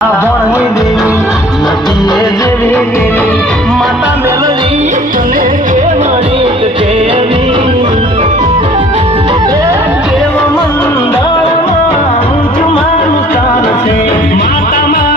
ભણની દેવી નદીએ જેવી દેવી માતા મેલડી તને કેવડી કેવી દેવ મંડળમાં ઊંચું માનું સ્થાન છે માતામાં